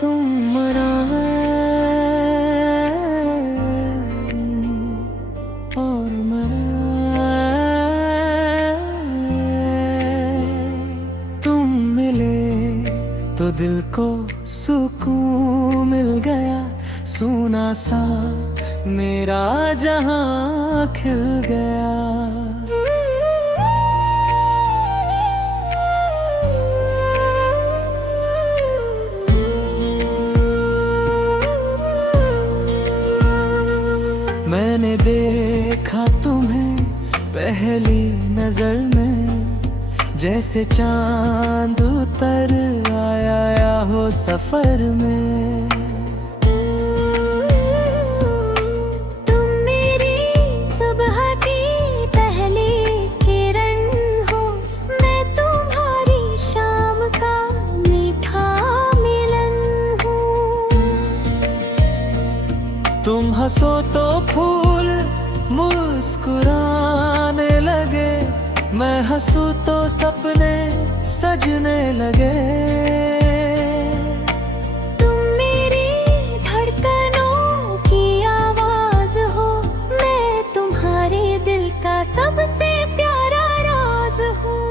तुम मरा और मरा, तुम मिले तो दिल को सुकून मिल गया, सूना सा मेरा जहां खिल गया। मैंने देखा तुम्हें पहली नजर में, जैसे चांद उतर आया हो सफर में। तुम मेरी सुबह की पहली किरण हो, मैं तुम्हारी शाम का मीठा मिलन हूँ। तुम हंसो तो फूल मुस्कुराने लगे, मैं हंसूं तो सपने सजने लगे। तुम मेरी धड़कनों की आवाज हो, मैं तुम्हारे दिल का सबसे प्यारा राज हूँ।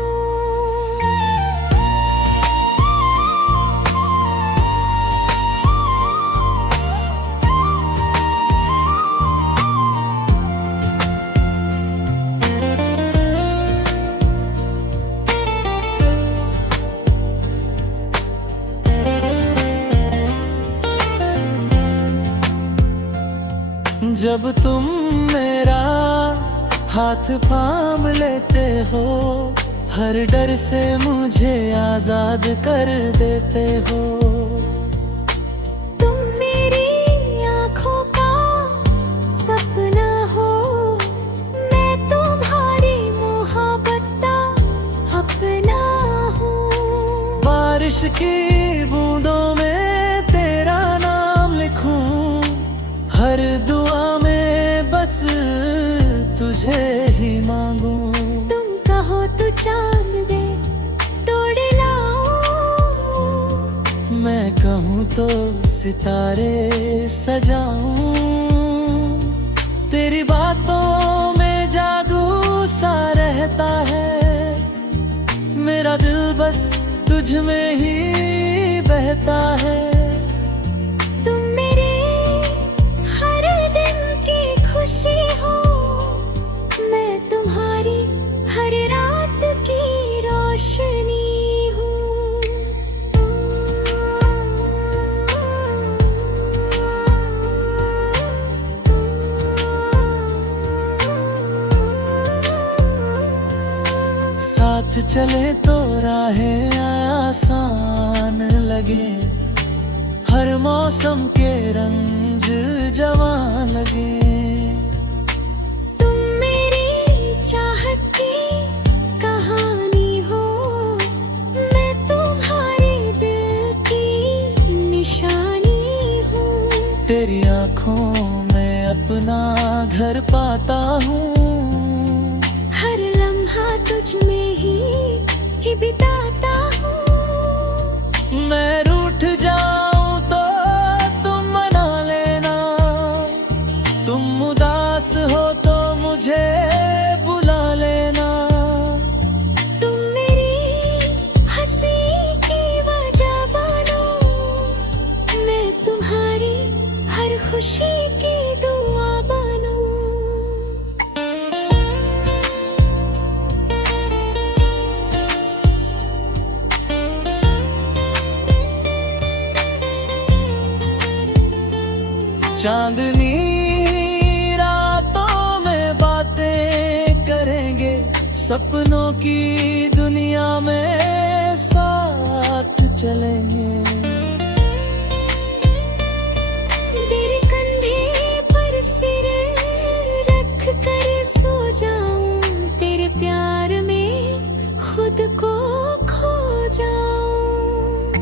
जब तुम मेरा हाथ थाम लेते हो, हर डर से मुझे आजाद कर देते हो। तुम मेरी आँखों का सपना हो, मैं तुम्हारी मोहब्बत का अपना हूँ। बारिश की बूंदों में तेरा नाम लिखूं, हर दुआ में बस तुझे ही मांगू। तुम कहो तो चांद दे तोड़ लाऊं, मैं कहूँ तो सितारे सजाऊं। तेरी बातों में जादू सा रहता है, मेरा दिल बस तुझ में ही बहता है। तुम मेरे हर दिन की खुशी हो, मैं तुम्हारी हर रात की रोशनी हूँ। साथ चले तो राहें आसान लगे, हर मौसम के रंग जवां लगे। तुम मेरी चाहत की कहानी हो, मैं तुम्हारे दिल की निशानी हूँ। तेरी आँखों में अपना घर पाता हूँ, हर लम्हा तुझ में ही बिताता हूँ। मैं रूठ जाऊं तो तुम मना लेना, तुम उदास हो तो मुझे बुला लेना। तुम मेरी हंसी की वजह बनो, मैं तुम्हारी हर खुशी की दुआ बनूं। चांदनी रातों में बातें करेंगे, सपनों की दुनिया में साथ चलेंगे। तेरे कंधे पर सिर रख कर सो जाऊं, तेरे प्यार में खुद को खो जाऊं।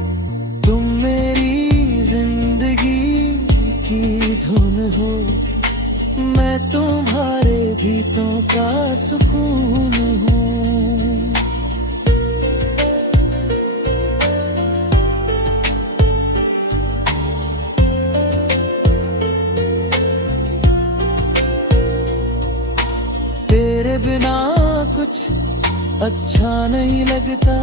तुम मेरी जिंदगी की धुन हो, मैं तुम्हारे गीतों का सुकून हूँ। अच्छा नहीं लगता,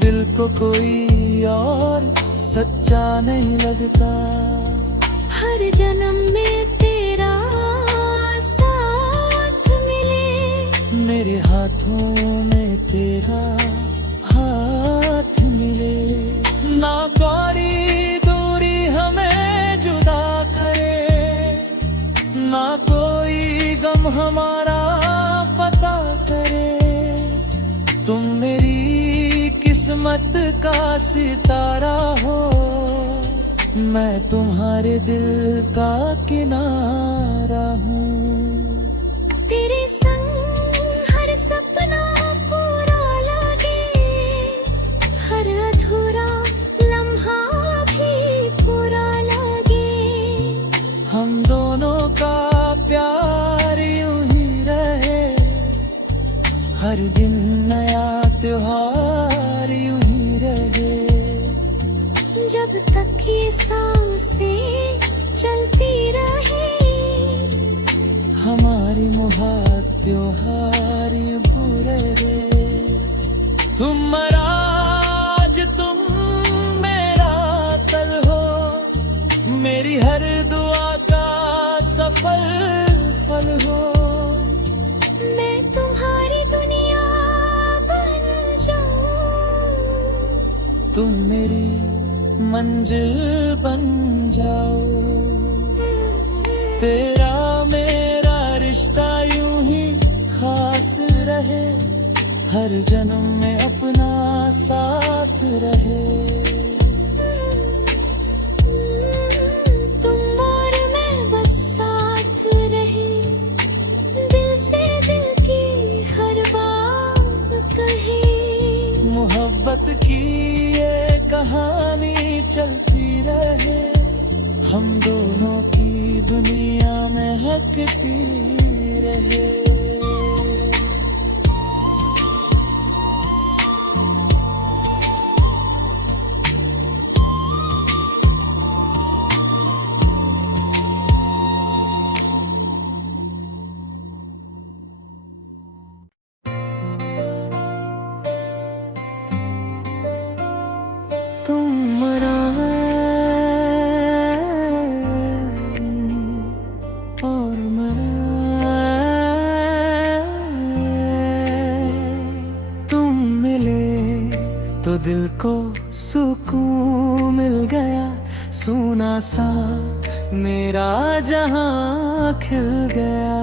दिल को कोई और सच्चा नहीं लगता। हर जन्म में तेरा साथ मिले, मेरे हाथों में तेरा हाथ मिले। ना कोई दूरी हमें जुदा करे, ना कोई गम हमारा पता करे। तुम मेरी किस्मत का सितारा हो, मैं तुम्हारे दिल का किनारा हूँ। तेरे संग हर सपना पूरा लगे, हर अधूरा लम्हा भी पूरा लगे। हम दोनों का प्यार यूं ही रहे, हर दिन नया त्योहार यूं ही रहे। जब तक ये सांसें चलती रहे, हमारी मुहाबत त्योहार यूं पूरे रहे। तुम आज तुम मेरा कल हो, मेरी हर दुआ का सफल फल हो। मैं तुम्हारी दुनिया बन जाऊं, तुम मेरी मंजिल बन जाओ। तेरा मेरा रिश्ता यूं ही खास रहे, हर जन्म में अपना साथ रहे। तुम और मैं बस साथ रहे, दिल से दिल की हर बात कहे। मोहब्बत की ये कहानी चलती रहे, हम दोनों की दुनिया में हकती रहे। तुम और तुम मिले तो दिल को सुकून मिल गया, सूना सा मेरा जहां खिल गया।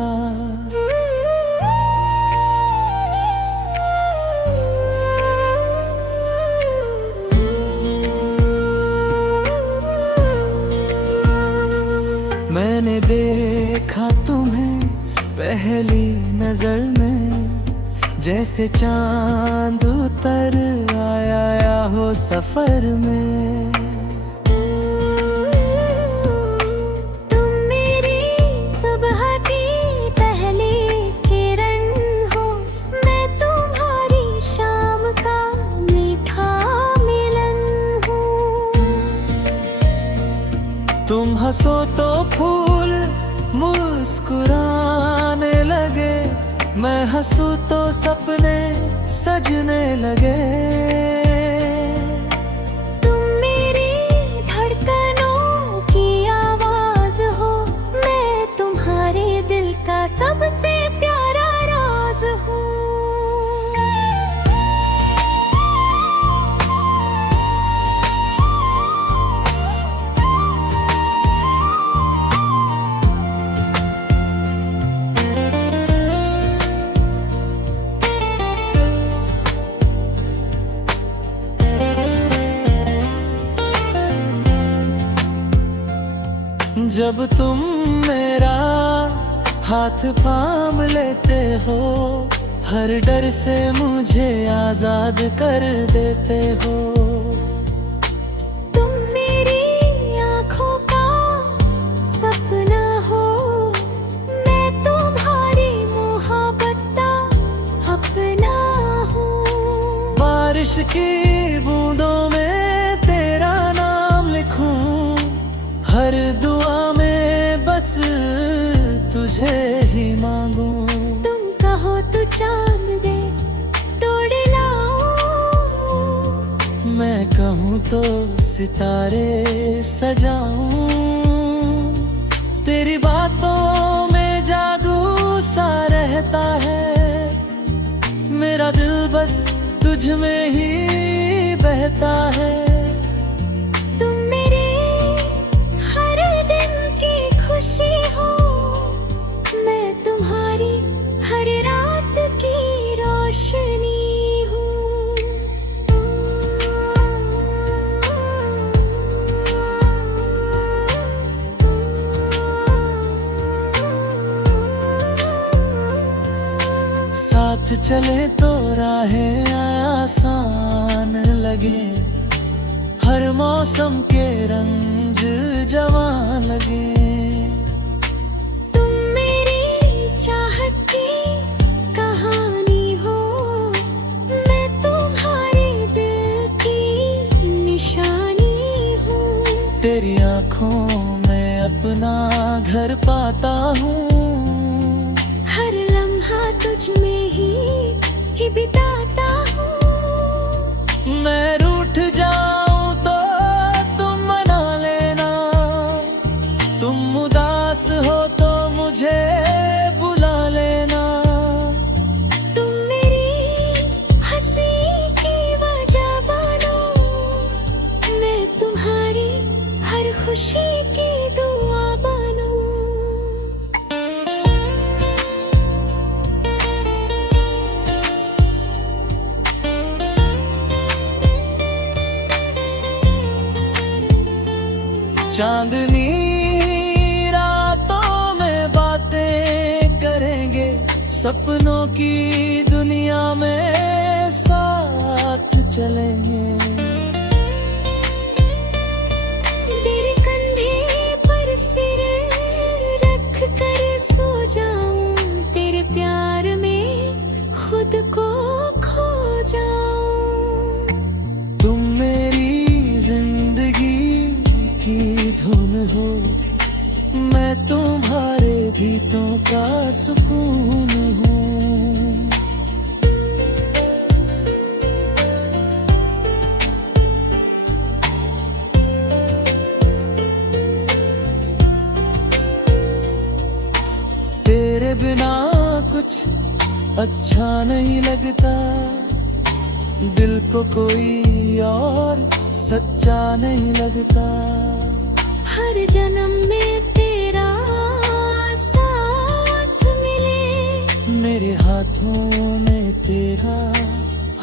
मैंने देखा तुम्हें पहली नजर में, जैसे चांद उतर आया हो सफर में। तुम मेरी सुबह की पहली किरण हो, मैं तुम्हारी शाम का मीठा मिलन हूँ। तुम हंसो तो फूल मुस्कुराने लगे, मैं हंसूं तो सपने सजने लगे। तुम मेरी धड़कनों की आवाज हो, मैं तुम्हारे दिल का सबसे प्यारा राज हूँ। जब तुम मेरा हाथ थाम लेते हो, हर डर से मुझे आजाद कर देते हो। तुम मेरी आँखों का सपना हो, मैं तुम्हारी मोहब्बत का अपना हूँ। बारिश की बूंदों में तेरा नाम लिखूं, हर दुआ में बस तुझे ही मांगूं। तुम कहो तो चांद दे, मैं कहूँ तो सितारे सजाऊं, तेरी बातों में जादू सा रहता है, मेरा दिल बस तुझ में ही बहता है। तुम मेरे हर दिन की खुशी हो, मैं तुम्हारी हर रात की रोशनी हूँ। साथ चले तो राहें आसान लगे, हर मौसम के रंग जवां लगे। तुम मेरी चाहत की कहानी हो, मैं तुम्हारे दिल की निशानी हूँ। तेरी आँखों में अपना घर पाता हूँ, हर लम्हा तुझ में ही बिताता हूँ। मैं रूठ जाऊं तो तुम मना लेना, तुम उदास हो तो मुझे बुला लेना। तुम मेरी हंसी की वजह बनो, मैं तुम्हारी हर खुशी की दुआ बनूं। चांदनी रातों में बातें करेंगे, सपनों की दुनिया में साथ चलेंगे। तेरे कंधे पर सिर रख कर सो जाऊं, तेरे प्यार में खुद को खो जाऊं। तुम मेरी जिंदगी की धुन हो, मैं तुम्हारे गीतों का सुकून हूँ। तेरे बिना कुछ अच्छा नहीं लगता, दिल को कोई और सच्चा नहीं लगता। हर जन्म में तेरा साथ मिले, मेरे हाथों में तेरा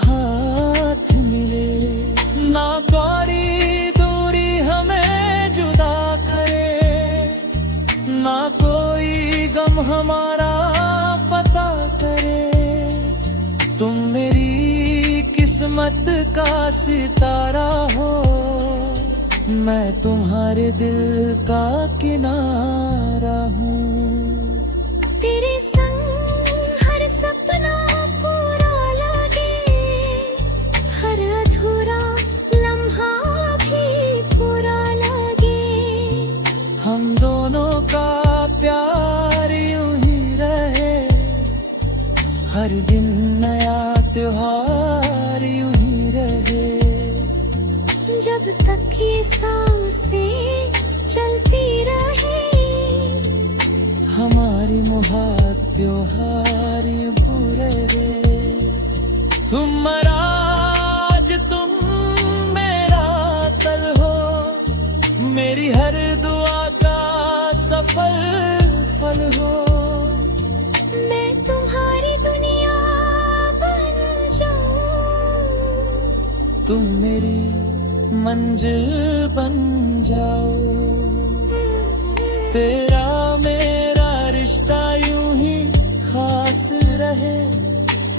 हाथ मिले। ना कोई दूरी हमें जुदा करे, ना कोई गम हमारा पता करे। तुम मेरी किस्मत का सितारा हो, मैं तुम्हारे दिल का किनारा हूँ। तेरे संग हर सपना पूरा लगे, हर अधूरा लम्हा भी पूरा लगे। हम दोनों का प्यार यूं ही रहे, हर दिन नया त्योहार यूं ही रहे। जब तक ये सांसें चलती रहे, हमारी मुहाबत त्योहार यूं पूरे रहे। तुम आज तुम मेरा कल हो, मेरी हर दुआ का सफल फल हो। मैं तुम्हारी दुनिया बन जाऊं, तुम मेरी मंजिल बन जाओ। तेरा मेरा रिश्ता यूं ही खास रहे,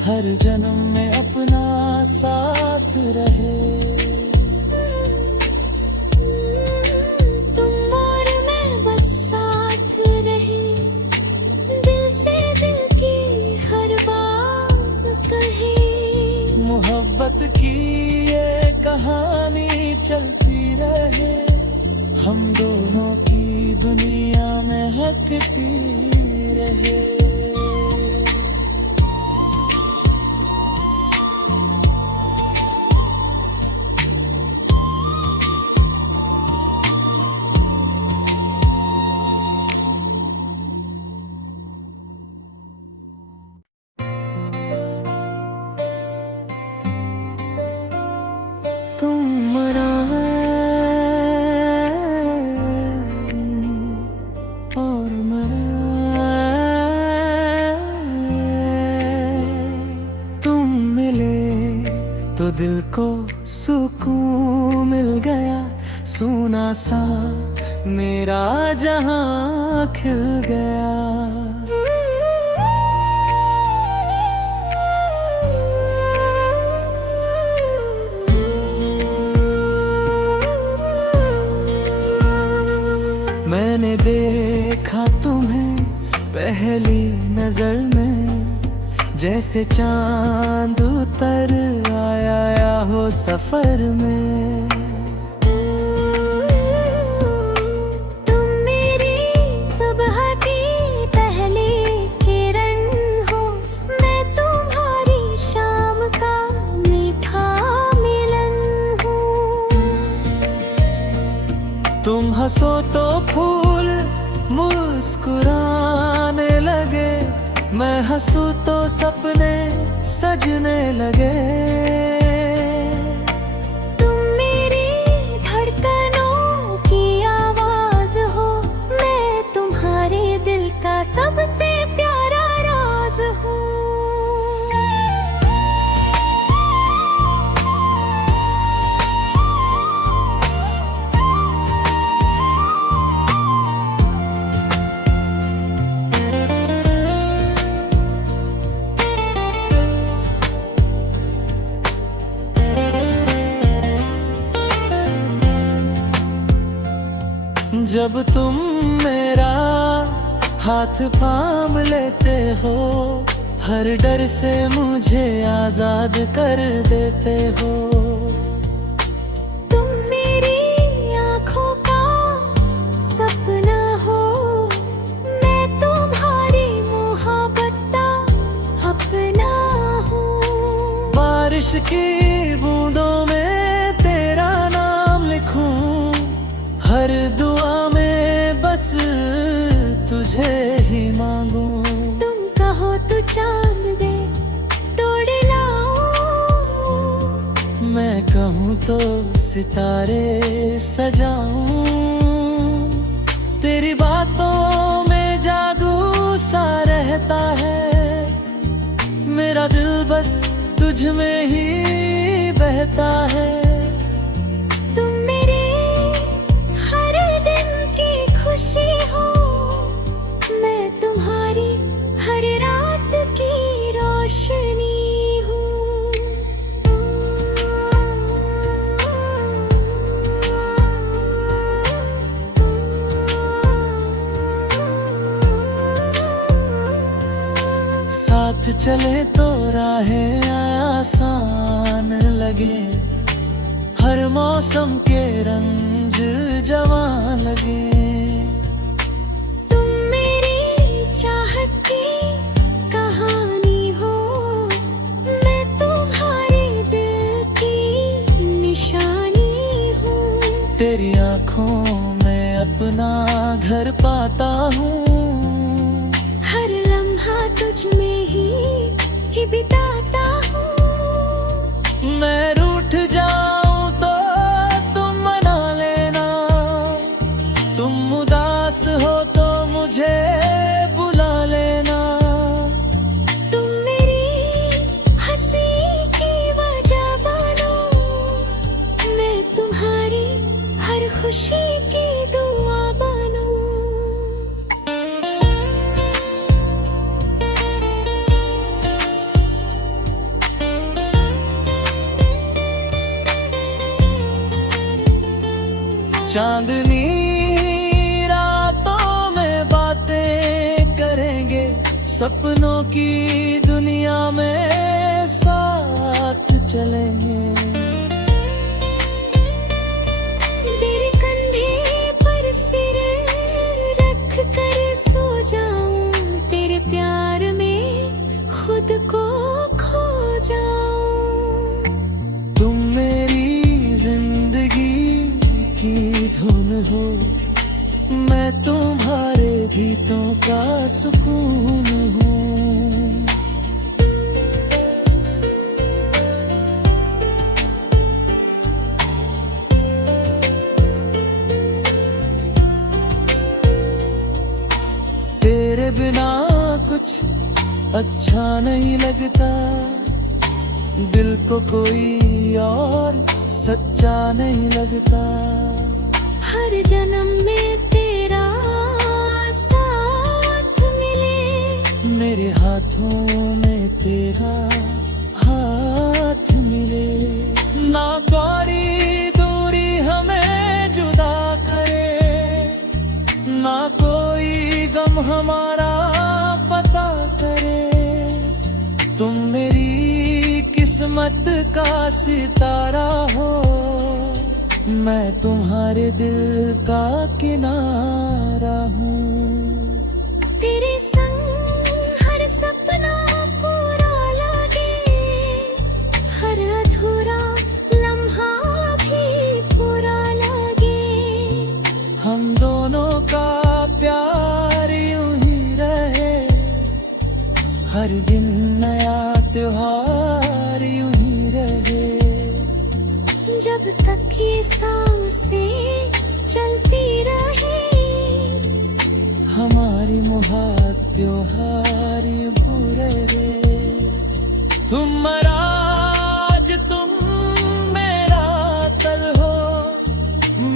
हर जन्म में अपना साथ रहे। तुम और मैं बस साथ रहे, दिल से दिल की हर बात कहे। मोहब्बत की ये कहानी चलती रहे, हम दोनों की दुनिया में हकती रहे। तुम मना और मना, तुम मिले तो दिल को सुकून मिल गया, सूना सा मेरा जहां खिल गया। मैंने देखा तुम्हें पहली नजर में, जैसे चांद उतर आया हो सफर में। तुम मेरी सुबह की पहली किरण हो, मैं तुम्हारी शाम का मीठा मिलन हूँ। तुम हंसो तो फूल मुस्कुराने लगे, मैं हंसूं तो सपने सजने लगे। तुम मेरी धड़कनों की आवाज हो, मैं तुम्हारे दिल का सबसे प्यारा राज हूँ। जब तुम मेरा हाथ थाम लेते हो, हर डर से मुझे आजाद कर देते हो। तुम मेरी आँखों का सपना हो, मैं तुम्हारी मोहब्बत का अपना हूँ। बारिश की बूंदों में तेरा नाम लिखूं, हर दुआ में बस तुझे ही मांगूं। तुम कहो तो चांद दे तोड़ लाऊं, मैं कहूँ तो सितारे सजाऊं। तेरी बातों में जादू सा रहता है, मेरा दिल बस तुझ में ही बहता है। तुम मेरे हर दिन की खुशी हो, मैं तुम्हारी हर रात की रोशनी हूँ। साथ चले तो राहें आसान लगे, हर मौसम के रंग जवां लगे। तुम मेरी चाहत की कहानी हो, मैं तुम्हारे दिल की निशानी हूँ। तेरी आँखों में अपना घर पाता हूँ, हर लम्हा तुझ में ही बिताता हूँ। मैं रूठ जाऊं तो तुम मना लेना, तुम उदास हो तो मुझे बुला लेना। तुम मेरी हंसी की वजह बनो, मैं तुम्हारी हर खुशी की दुआ बनूं। चांदनी रातों में बातें करेंगे, सपनों की दुनिया में साथ चलेंगे। तेरे कंधे पर सिर रख कर सो जाऊं, तेरे प्यार में खुद को खो जाऊं। तुम मेरी जिंदगी की धुन हो, मैं तुम्हारे गीतों का सुकून हूँ। अच्छा नहीं लगता, दिल को कोई और सच्चा नहीं लगता। हर जन्म में तेरा साथ मिले, मेरे हाथों में तेरा हाथ मिले। ना कोई दूरी हमें जुदा करे, ना कोई गम हमारा पता करे। तुम मेरी किस्मत का सितारा हो, मैं तुम्हारे दिल का किनारा हूँ। तेरे संग हर सपना पूरा लगे, हर अधूरा लम्हा भी पूरा लगे। हम दोनों का प्यार यूं ही रहे, हर दिन नया त्योहार यूं ही रहे। जब तक ये सांसें चलती रहे, हमारी मुहाबत त्योहार यूं पूरे रे। तुम मेरा आज, तुम मेरा कल हो,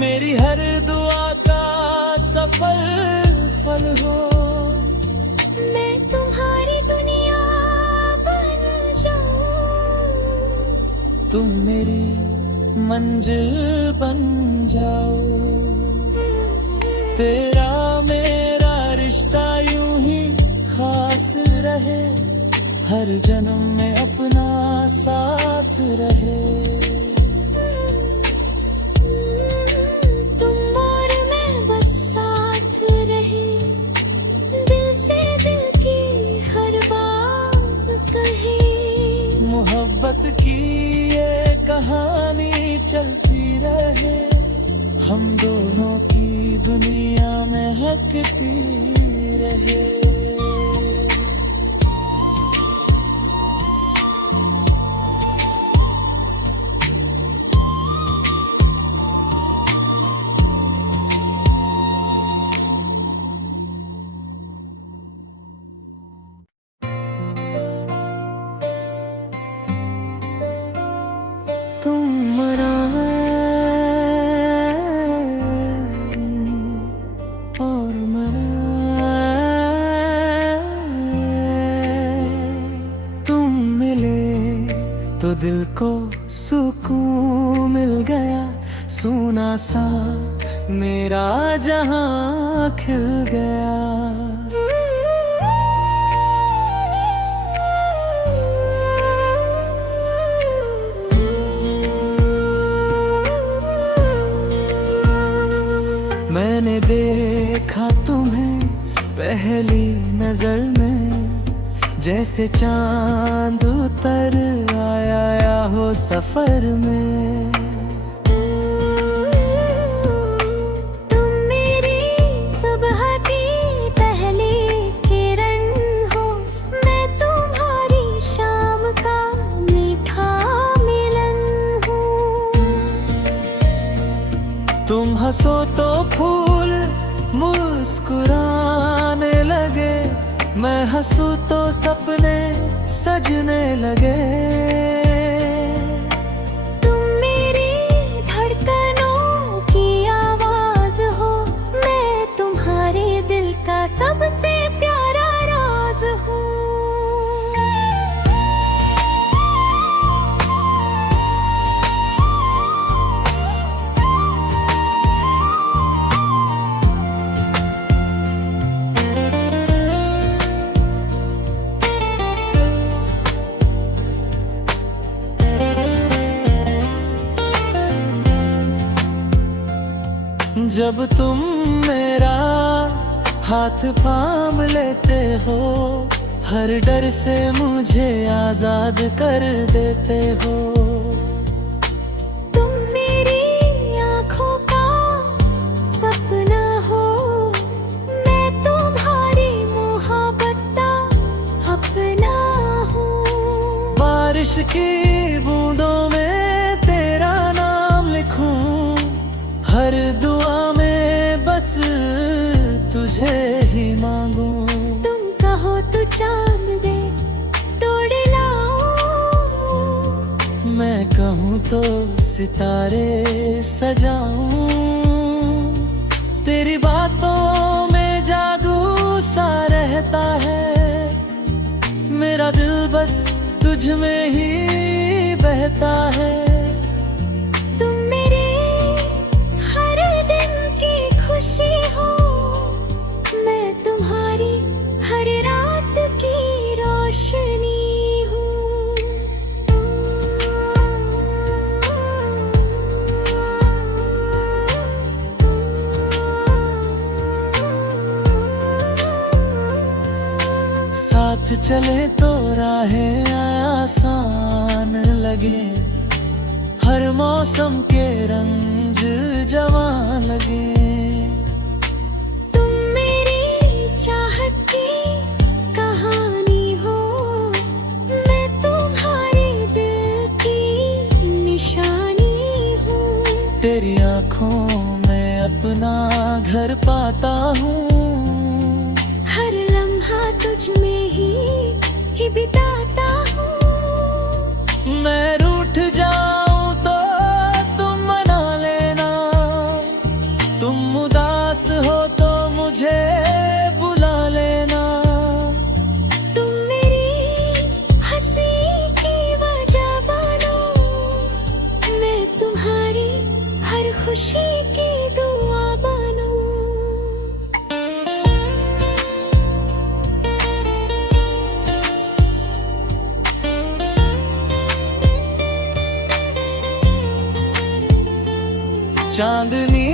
मेरी हर दुआ का सफल फल हो। मैं तुम्हारी दुनिया बन जाऊं, तुम मेरी मंजिल बन जाओ। तेरा मेरा रिश्ता यूं ही खास रहे, हर जन्म में अपना साथ रहे। तुम और मैं बस साथ रहे, दिल से दिल की हर बात कहे। मोहब्बत की ये कहानी चलती रहे, हम दोनों की दुनिया में महकती रहे। तुम मरा और मरा, तुम मिले तो दिल को सुकून मिल गया। सूना सा मेरा जहां खिल गया। मैंने देखा तुम्हें पहली नजर में, जैसे चांद उतर आया या हो सफर में। तुम मेरी सुबह की पहली किरण हो, मैं तुम्हारी शाम का मीठा मिलन हूँ। तुम हंसो तो फूल मुस्कुराने लगे, मैं हंसूं तो सपने सजने लगे। तुम मेरी धड़कनों की आवाज हो, मैं तुम्हारे दिल का सबसे प्यारा राज हूँ। जब तुम मेरा हाथ थाम लेते हो, हर डर से मुझे आजाद कर देते हो। तुम मेरी आँखों का सपना हो, मैं तुम्हारी मोहब्बत का अपना हूँ। बारिश की बूंदों में तेरा नाम लिखूं, हर दुआ में बस तुझे ही मांगूं। तुम कहो तो चांद दे, मैं कहूँ तो सितारे सजाऊं, तेरी बातों में जादू सा रहता है, मेरा दिल बस तुझ में ही बहता है। तुम मेरे हर दिन की खुशी हो, मैं तुम्हारी हर रात की रोशनी हूँ। साथ चले तो राहें आसान लगे, हर मौसम के रंग जवां लगे। तुम मेरी चाहत की कहानी हो, मैं तुम्हारे दिल की निशानी हूँ। तेरी आँखों में अपना घर पाता हूँ, हर लम्हा तुझ में ही बिताता हूँ। मैं रूठ जाऊं तो तुम मना लेना, तुम उदास हो तो मुझे बुला लेना। तुम मेरी हंसी की वजह बनो, मैं तुम्हारी हर खुशी की दुआ बनूं। चांदनी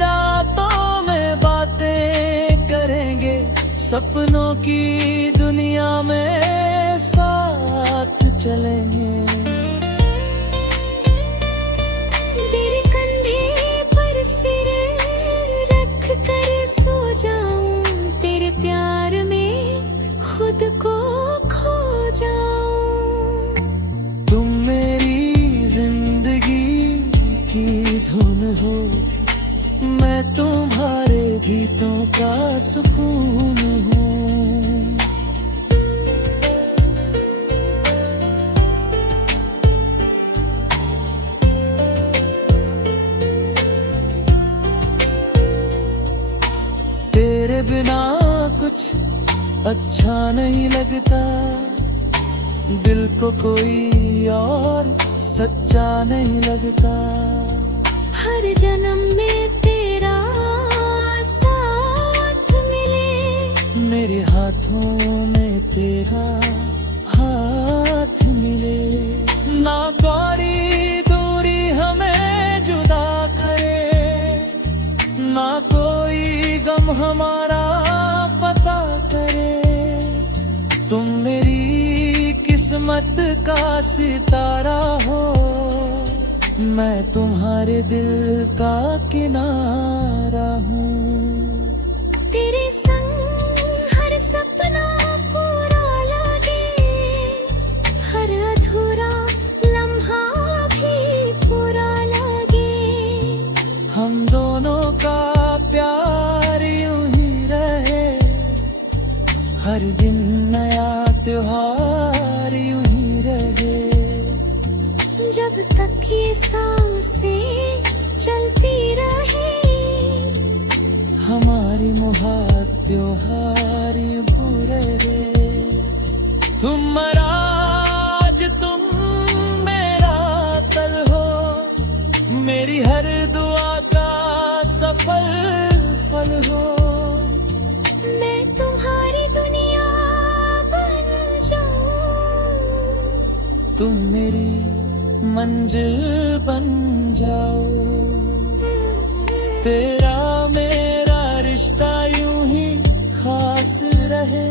रातों में बातें करेंगे, सपनों की दुनिया में साथ चलेंगे। तेरे कंधे पर सिर रख कर सो जाऊं, तेरे प्यार में खुद को खो जाऊं। तुम मेरी जिंदगी की धुन हो, मैं तुम्हारे गीतों का सुकून हूँ। तेरे बिना कुछ अच्छा नहीं लगता, दिल को कोई और सच्चा नहीं लगता। हर जन्म में तेरा साथ मिले, मेरे हाथों में तेरा हाथ मिले। ना कोई दूरी हमें जुदा करे, ना कोई गम हमारा पता करे। तुम मेरी किस्मत का सितारा हो, मैं तुम्हारे दिल का किनारा हूँ। तेरे संग हर सपना पूरा लगे, हर अधूरा लम्हा भी पूरा लगे। हम दोनों का प्यार यूं ही रहे, हर दिन नया त्योहार यूं ही रहे। जब तक ये सांसें चलती रहे, हमारी मुहाबत त्योहार यूं पूरे रे। तुम मराज तुम मेरा तल हो, मेरी हर दुआ का सफल फल हो। मैं तुम्हारी दुनिया बन जाऊं, तुम मेरी मंजिल बन जाओ। तेरा मेरा रिश्ता यूं ही खास रहे,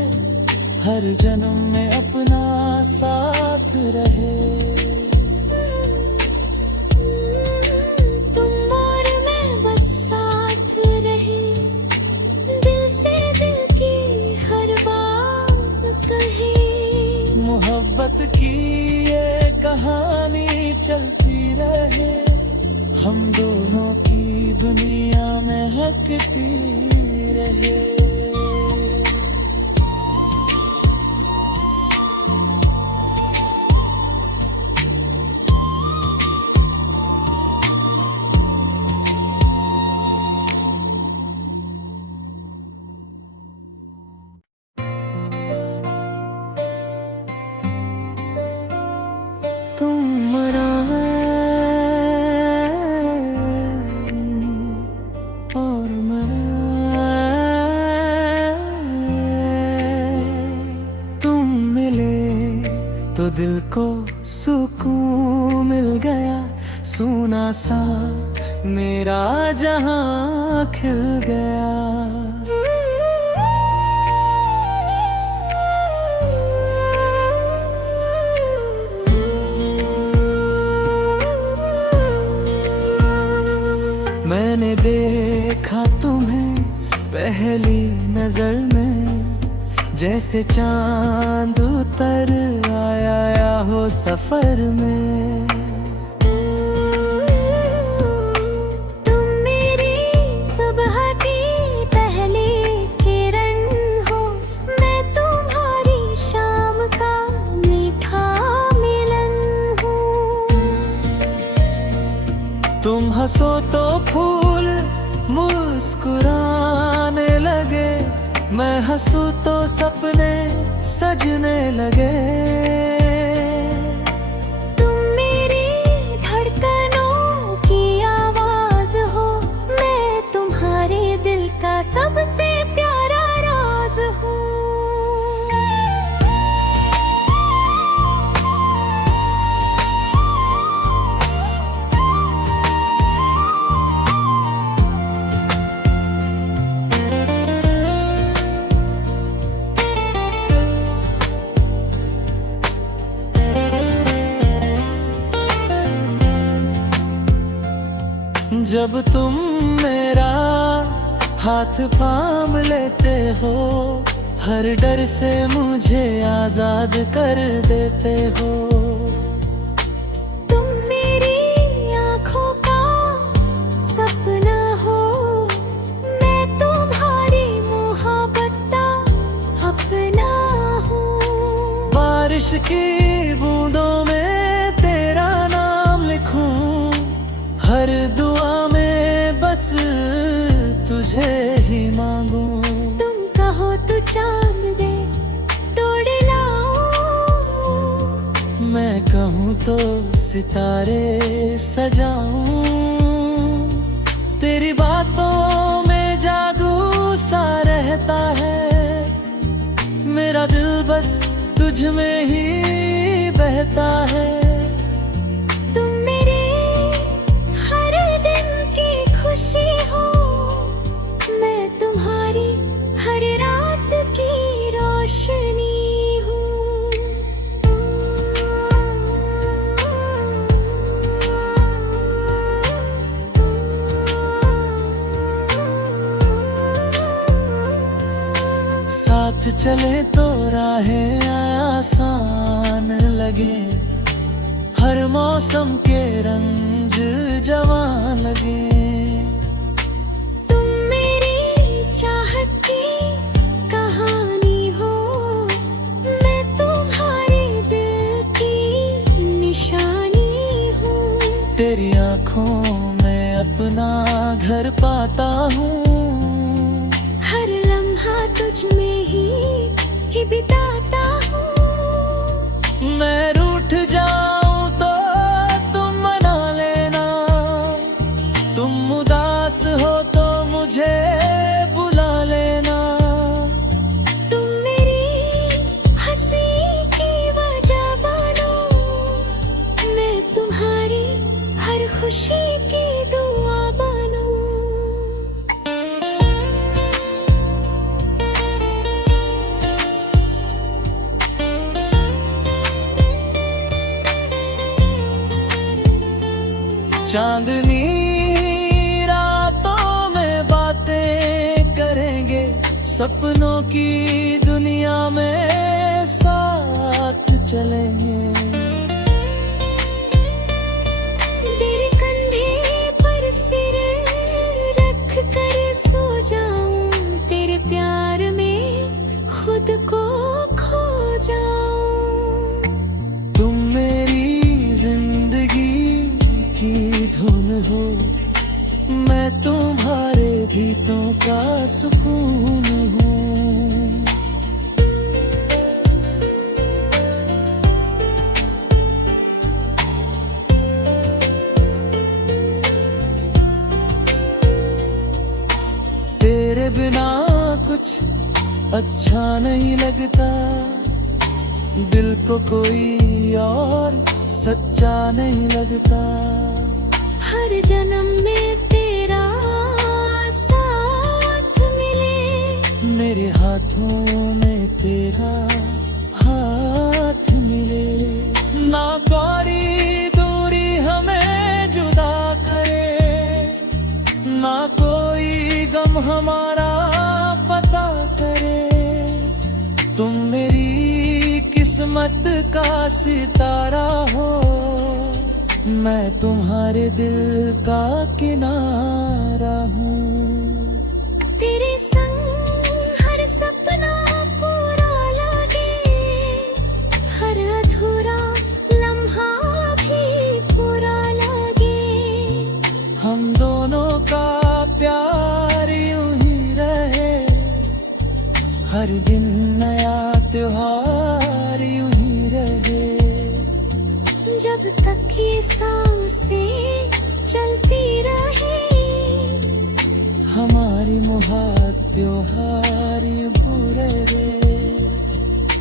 हर जन्म में अपना साथ रहे। तुम और मैं बस साथ रहे, दिल से दिल की हर बात कहे। मोहब्बत की ये कहानी चलती रहे, हम दोनों की दुनिया महकती रहे। मना और मना, तुम मिले तो दिल को सुकून मिल गया, सूना सा मेरा जहां खिल गया। मैंने देखा तुम्हें पहली नजर में, जैसे चांद उतर आया हो सफर में। तुम मेरी सुबह की पहली किरण हो, मैं तुम्हारी शाम का मीठा मिलन हूँ। तुम हंसो तो फूल मुस्कुराने लगे, मैं हंसूं तो सपने सजने लगे। तुम मेरी धड़कनों की आवाज हो, मैं तुम्हारे दिल का सबसे प्यारा राज हूँ। जब तुम मेरा हाथ थाम लेते हो, हर डर से मुझे आजाद कर देते हो। तुम मेरी आँखों का सपना हो, मैं तुम्हारी मोहब्बत का अपना हूँ। बारिश की बूंदों में तेरा नाम लिखूं, हर दुआ में बस तुझे ही मांगू। तुम कहो तो चांद दे तोड़ लाऊं, मैं कहूँ तो सितारे सजाऊं। तेरी बातों में जादू सा रहता है, मेरा दिल बस तुझ में ही बहता है। तुम मेरे हर दिन की खुशी हो, मैं तुम्हारी हर रात की रोशनी हूँ। साथ चले तो राहें आसान लगे, हर मौसम के रंग जवान लगे। तुम मेरी चाहत की कहानी हो, मैं तुम्हारे दिल की निशानी हूँ। तेरी आँखों में अपना घर पाता हूँ, हर लम्हा तुझ में ही बिताता हूँ। मैं रूठ जाऊं तो तुम मना लेना, तुम उदास हो तो मुझे बुला लेना। तुम मेरी हंसी की वजह बनो, मैं तुम्हारी हर खुशी की दुआ बनूं। चांदनी रातों में बातें करेंगे, सपनों की दुनिया में साथ चलेंगे। तेरे कंधे पर सिर रख कर सो जाऊं, तेरे प्यार में खुद को खो जाऊं। तुम मेरी जिंदगी की धुन हो, मैं तुम्हारे गीतों का सुकून हूँ। अच्छा नहीं लगता, दिल को कोई और सच्चा नहीं लगता। हर जन्म में तेरा साथ मिले, मेरे हाथों में तेरा हाथ मिले। ना कोई दूरी हमें जुदा करे, ना कोई गम हमारा पता करे। तुम मेरी किस्मत का सितारा हो, मैं तुम्हारे दिल का किनारा हूँ। तेरे संग हर सपना पूरा लगे, हर अधूरा लम्हा भी पूरा लगे। हम दोनों का प्यार यूं ही रहे, हर दिन नया त्योहार यूं ही रहे। जब तक ये सांसें चलती रहे, हमारी मुहाबत त्योहार यूं पूरे रहे।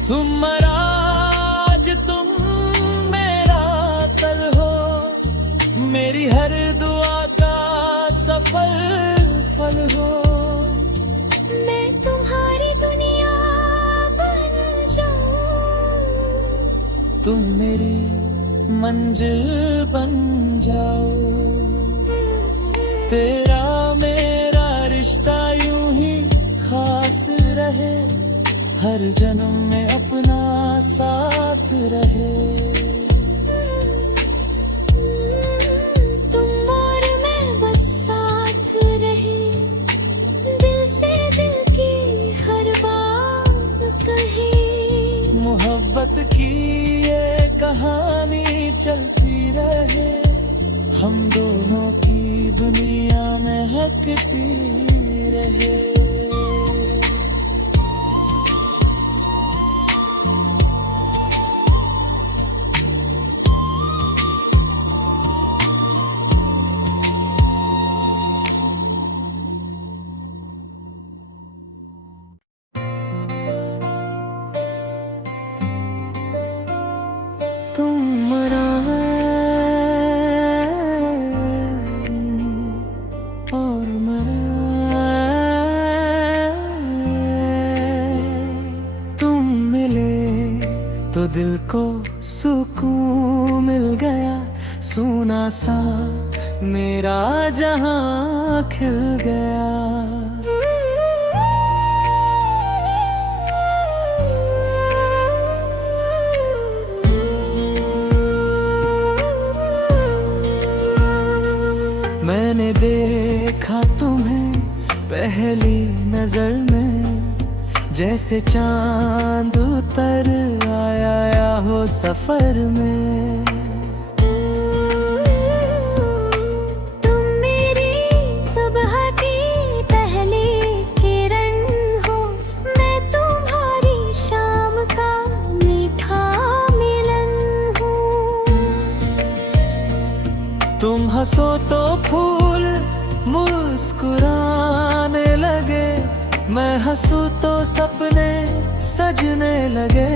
तुम मेरा आज तुम मेरा कल हो, मेरी हर दुआ का सफल फल हो। मैं तुम्हारी दुनिया बन जाऊं, तुम मेरी मंजिल बन जाओ। तेरा मेरा रिश्ता यूं ही खास रहे, हर जन्म में अपना साथ रहे। तुम और मैं बस साथ रहे, दिल से दिल की हर बात कहे। मोहब्बत की ये कहानी चलती रहे, हम दोनों की दुनिया में हकती रहे। तुम मरा और मरा, तुम मिले तो दिल को सुकून मिल गया, सूना सा मेरा जहां खिल गया। मैंने देखा तुम्हें पहली नजर में, जैसे चांद उतर आया हो सफर में। तुम मेरी सुबह की पहली किरण हो, मैं तुम्हारी शाम का मीठा मिलन हूँ। तुम हंसो तो फूल मुस्कुराने लगे, मैं हंसूं तो सपने सजने लगे।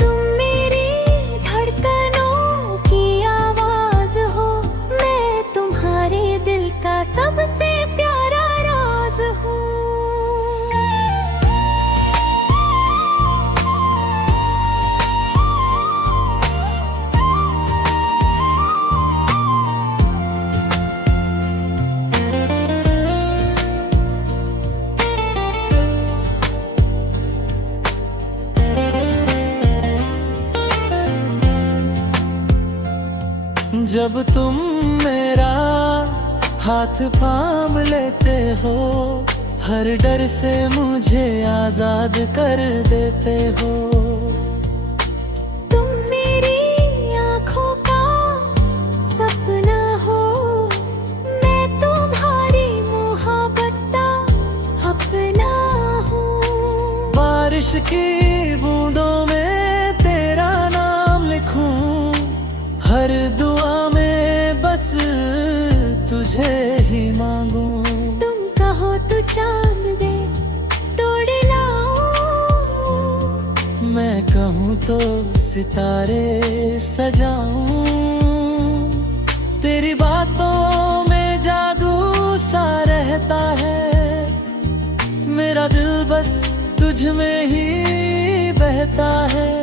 तुम मेरी धड़कनों की आवाज हो, मैं तुम्हारे दिल का सबसे प्यारा राज हूँ। जब तुम मेरा हाथ थाम लेते हो, हर डर से मुझे आजाद कर देते हो। तुम मेरी आँखों का सपना हो, मैं तुम्हारी मोहब्बत का अपना हूँ। बारिश की बूंदों में तेरा नाम लिखूं, हर दुआ में बस तुझे ही मांगूं। तुम कहो तो चांद दे, मैं कहूँ तो सितारे सजाऊं, तेरी बातों में जादू सा रहता है, मेरा दिल बस तुझ में ही बहता है।